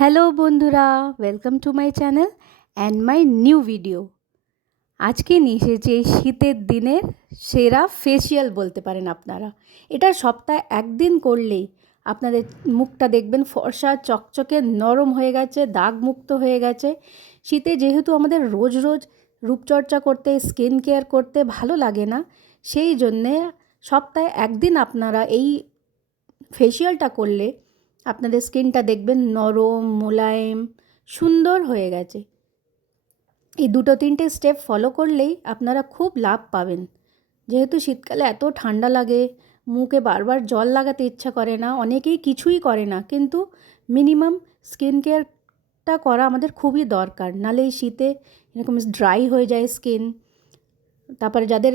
Hello বন্ধুরা welcome to my channel and my new video আজকে নিয়ে এই শীতের দিনের সেরা ফেসিয়াল বলতে পারেন আপনারা। এটা সপ্তাহে একদিন করলেই আপনাদের মুখটা দেখবেন ফর্সা, চকচকে, নরম হয়ে গেছে, দাগ মুক্ত হয়ে গেছে। শীতে যেহেতু আমাদের রোজ রোজ রূপচর্চা করতে স্কিন কেয়ার করতে ভালো লাগে না, সেই জন্যে সপ্তাহে একদিন আপনারা এই ফেসিয়ালটা করলে আপনাদের স্কিনটা দেখবেন নরম, মোলায়েম, সুন্দর হয়ে গেছে। এই দুটো তিনটে স্টেপ ফলো করলেই আপনারা খুব লাভ পাবেন। যেহেতু শীতকালে এত ঠান্ডা লাগে, মুখে বারবার জল লাগাতে ইচ্ছা করে না, অনেকেই কিছুই করে না, কিন্তু মিনিমাম স্কিন কেয়ারটা করা আমাদের খুবই দরকার। নালে এই শীতে এরকম ড্রাই হয়ে যায় স্কিন তারপরে যাদের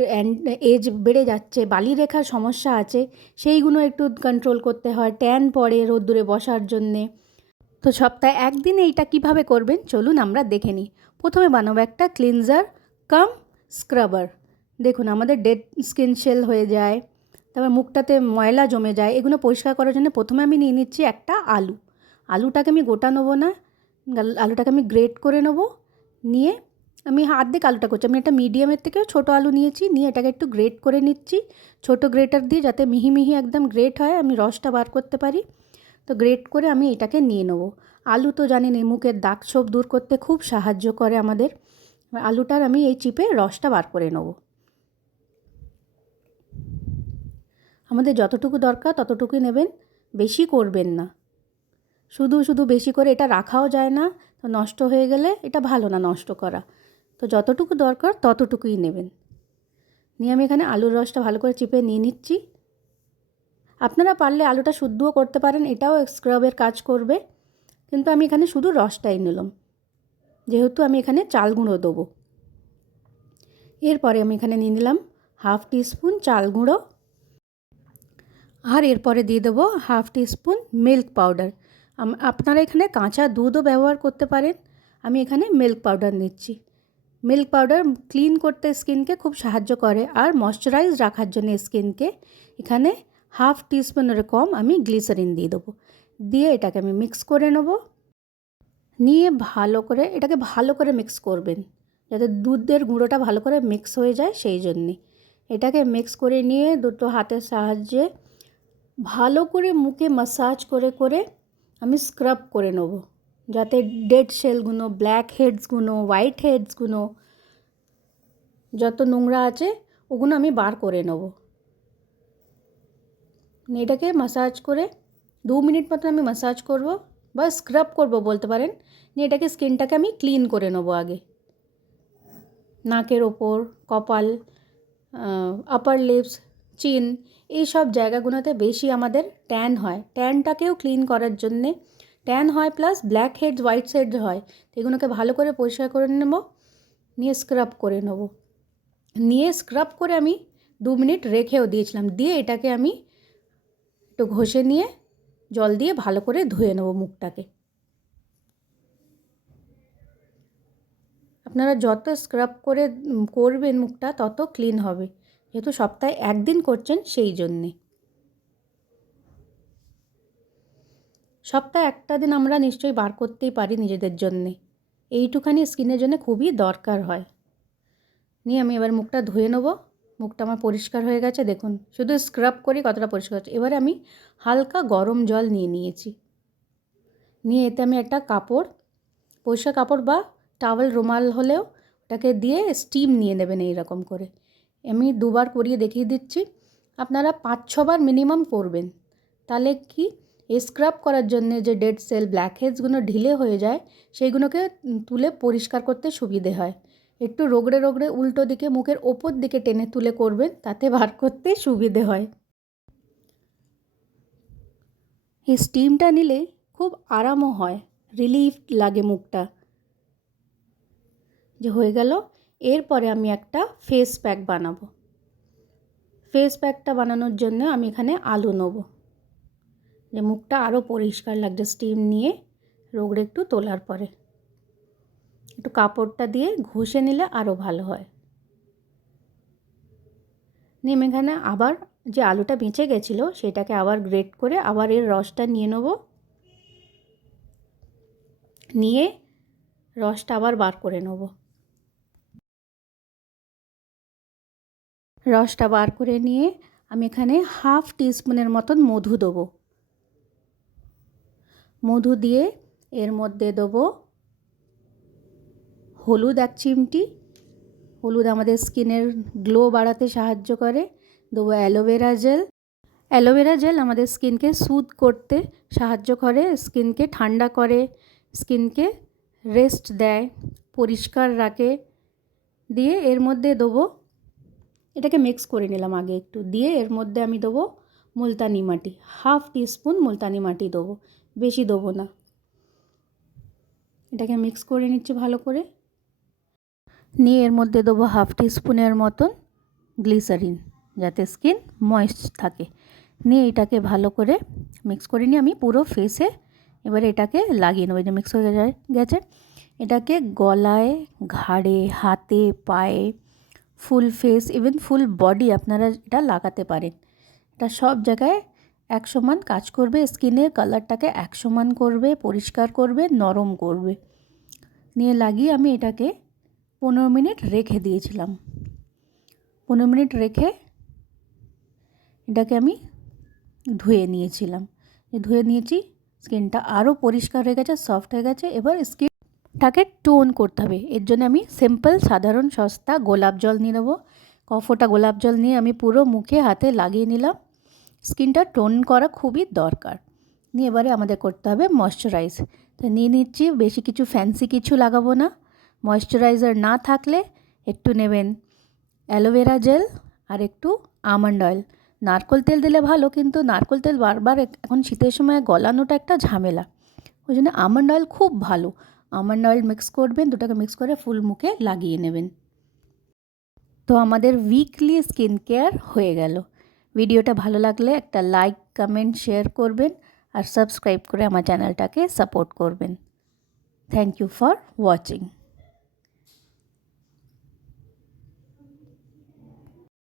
এজ বেড়ে যাচ্ছে বালি রেখার সমস্যা আছে, সেইগুলো একটু কন্ট্রোল করতে হয়। ট্যান পড়ে রোদ্দুরে বসার জন্যে। তো সপ্তাহে একদিন এইটা কীভাবে করবেন? চলুন আমরা দেখে নিই। প্রথমে বানাবো একটা ক্লিনজার কাম স্ক্রাবার দেখুন, আমাদের ডেড স্কিন সেল হয়ে যায়, তারপর মুখটাতে ময়লা জমে যায়, এগুলো পরিষ্কার করার জন্য প্রথমে আমি নিয়ে নিচ্ছি একটা আলু। আলুটাকে আমি গোটা নেব না, আলুটাকে আমি গ্রেট করে নেব, নিয়ে আমি অর্ধেক আলুটা করছি। আমি একটা মিডিয়ামের থেকেও ছোটো আলু নিয়েছি, নিয়ে এটাকে একটু গ্রেট করে নিচ্ছি। ছোটো গ্রেটার দিয়ে যাতে মিহি মিহি একদম গ্রেট হয়, আমি রসটা বার করতে পারি। তো গ্রেট করে আমি এটাকে নিয়ে নেব। আলু তো জানেন মুখের দাগ ছোপ দূর করতে খুব সাহায্য করে আমাদের। আলুটার আমি এই চিপে রসটা বার করে নেব। আমাদের যতটুকু দরকার ততটুকুই নেবেন, বেশি করবেন না। শুধু শুধু বেশি করে এটা রাখাও যায় না তো নষ্ট হয়ে গেলে এটা ভালো না নষ্ট করা। তো যতটুকু দরকার ততটুকুই নেবেন। নিয়ে আমি এখানে আলুর রসটা ভালো করে চিপে নিয়ে নিচ্ছি। আপনারা পারলে আলুটা শুদ্ধও করতে পারেন, এটাও স্ক্রাবের কাজ করবে। কিন্তু আমি এখানে শুধু রসটাই নিলাম। যেহেতু আমি এখানে চাল গুঁড়ো দেবো। এরপরে আমি এখানে নিয়ে নিলাম হাফ টিস্পুন চাল গুঁড়ো। আর এরপরে দিয়ে দেবো হাফ টিস্পুন মিল্ক পাউডার। আপনারা এখানে কাঁচা দুধও ব্যবহার করতে পারেন। আমি এখানে মিল্ক পাউডার নিচ্ছি। মিল্ক পাউডার ক্লিন করতে স্কিনকে খুব সাহায্য করে আর ময়শ্চারাইজ রাখার জন্য স্কিনকে এখানে হাফ টিস্পুনের কম আমি গ্লিসারিন দিয়ে দেবো। দিয়ে এটাকে আমি মিক্স করে নেব। নিয়ে ভালো করে, এটাকে ভালো করে মিক্স করবেন। যাতে দুধের গুঁড়োটা ভালো করে মিক্স হয়ে যায় সেই জন্যে। এটাকে মিক্স করে নিয়ে দুটো হাতের সাহায্যে ভালো করে মুখে মাসাজ করে করে আমি স্ক্রাব করে নেব। যাতে ডেড সেলগুলো ব্ল্যাক হেডসগুলো হোয়াইট হেডসগুলো যত নোংরা আছে ওগুলো আমি বার করে নেব। এটাকে মাসাজ করে দু মিনিট মতন আমি মাসাজ করব বা স্ক্রাব করব বলতে পারেন। নিয়ে এটাকে স্কিনটাকে আমি ক্লিন করে নেব আগে। নাকের ওপর, কপাল আপার লিপস চিন এই সব জায়গাগুলোতে বেশি আমাদের ট্যান হয়। ট্যানটাকেও ক্লিন করার জন্যে ট্যান হয় plus blackheads whiteheads হয়। এগুলোকে ভালো করে পরিষ্কার করে নেব, নিয়ে স্ক্রাব করে নেব। নিয়ে স্ক্রাব করে আমি দু মিনিট রেখেও দিয়েছিলাম। দিয়ে এটাকে আমি একটু ঘষে নিয়ে জল দিয়ে ভালো করে ধুয়ে নেব মুখটাকে। আপনারা যত স্ক্রাব করে করবেন মুখটা, তত ক্লিন হবে। যেহেতু সপ্তাহে একদিন করছেন, সেই জন্যে। সপ্তাহে একটা দিন আমরা নিশ্চয়ই বার করতেই পারি নিজেদের জন্যে। এইটুখানি স্কিনের জন্য খুবই দরকার হয়। নিয়ে আমি এবার মুখটা ধুয়ে নেব। মুখটা আমার পরিষ্কার হয়ে গেছে, দেখুন। শুধু স্ক্রাব করি, কতটা পরিষ্কার হচ্ছে। এবারে আমি হালকা গরম জল নিয়ে নিয়েছি। নিয়ে এতে আমি একটা কাপড়, পরিষ্কার কাপড় বা টাওয়েল রুমাল হলেও ওটাকে দিয়ে স্টিম নিয়ে নেবেন এইরকম করে। আমি দুবার করিয়ে দেখিয়ে দিচ্ছি। আপনারা পাঁচ ছবার মিনিমাম করবেন তাহলে কি স্ক্রাব করার জন্যে যে ডেড সেল ব্ল্যাক হেডসগুলো ঢিলে হয়ে যায়, সেইগুলোকে তুলে পরিষ্কার করতে সুবিধে হয়। একটু রোগড়ে রোগড়ে উল্টো দিকে মুখের ওপর দিকে টেনে তুলে করবেন, তাতে বার করতে সুবিধে হয়। এই স্টিমটা নিলে খুব আরামও হয় রিলিফ লাগে মুখটা। যে হয়ে গেল, এরপরে আমি একটা ফেস প্যাক বানাবো। ফেস প্যাকটা বানানোর জন্য আমি এখানে আলু নেব। যে মুখটা আরও পরিষ্কার লাগছে স্টিম নিয়ে রোগড়ে একটু তোলার পরে। একটু কাপড়টা দিয়ে ঘষে নিলে আরও ভালো হয়। নিয়ে এখানে আবার যে আলুটা বেঁচে গেছিল, সেটাকে আবার গ্রেট করে আবার এর রসটা নিয়ে নেব। নিয়ে রসটা আবার বার করে নেব। রসটা বার করে নিয়ে আমি এখানে হাফ টিস্পুনের মতন মধু দেবো। মধু দিয়ে এর মধ্যে দেবো হলুদ এক চিমটি। হলুদ আমাদের স্কিনের গ্লো বাড়াতে সাহায্য করে। দেবো অ্যালোভেরা জেল। অ্যালোভেরা জেল আমাদের স্কিনকে সুদ করতে সাহায্য করে, স্কিনকে ঠান্ডা করে, স্কিনকে রেস্ট দেয়, পরিষ্কার রাখে। দিয়ে এর মধ্যে দেবো, এটাকে মিক্স করে নিলাম আগে একটু। দিয়ে এর মধ্যে আমি দেবো মুলতানি মাটি, হাফ টিস্পুন মুলতানি মাটি দেবো। বেশি দেবো না। এটাকে মিক্স করে নিচ্ছি ভালো করে। নিয়ে এর মধ্যে দেবো হাফ টিস্পুনের মতন গ্লিসারিন যাতে স্কিন ময়েস্ট থাকে। নিয়ে এটাকে ভালো করে মিক্স করে নিয়ে আমি পুরো ফেসে এবারে এটাকে লাগিয়ে নেব। যে মিক্স হয়ে গেছে এটাকে গলায়, ঘাড়ে, হাতে, পায়ে full face even full body আপনারা এটা লাগাতে পারেন। এটা সব জায়গায় এক সমান কাজ করবে, স্কিনের কালারটাকে এক সমান করবে, পরিষ্কার করবে, নরম করবে। নিয়ে লাগিয়ে আমি এটাকে পনেরো মিনিট রেখে দিয়েছিলাম। পনেরো মিনিট রেখে এটাকে আমি ধুয়ে নিয়েছিলাম। ধুয়ে নিয়েছি, স্কিনটা আরও পরিষ্কার হয়ে গেছে, সফট হয়ে গেছে। এবার স্কিনটাকে টোন করতে হবে। এর জন্য আমি সিম্পল সাধারণ সস্তা গোলাপ জল নিয়ে নেব। কফোটা গোলাপ জল নিয়ে আমি পুরো মুখে, হাতে লাগিয়ে নিলাম। স্কিনটা টোন করা খুবই দরকার। নিয়ে এবারে আমাদের করতে হবে ময়শ্চারাইজ তো নিয়ে নিচ্ছি, বেশি কিছু ফ্যান্সি কিছু লাগাবো না। ময়শ্চারাইজার না থাকলে একটু নেবেন অ্যালোভেরা জেল আর একটু আমন্ড অয়েল নারকোল তেল দিলে ভালো, কিন্তু নারকোল তেল বারবার এখন শীতের সময় গলানোটা একটা ঝামেলা। ওই জন্য আমন্ড অয়েল খুব ভালো। আমন্ড অয়েল মিক্স করবেন, দুটাকে মিক্স করে ফুল মুখে লাগিয়ে নেবেন। তো আমাদের উইকলি স্কিন কেয়ার হয়ে গেল। ভিডিওটা ভালো লাগলে একটা লাইক কমেন্ট শেয়ার করবেন আর সাবস্ক্রাইব করে আমার চ্যানেলটাকে সাপোর্ট করবেন থ্যাংক ইউ ফর ওয়াচিং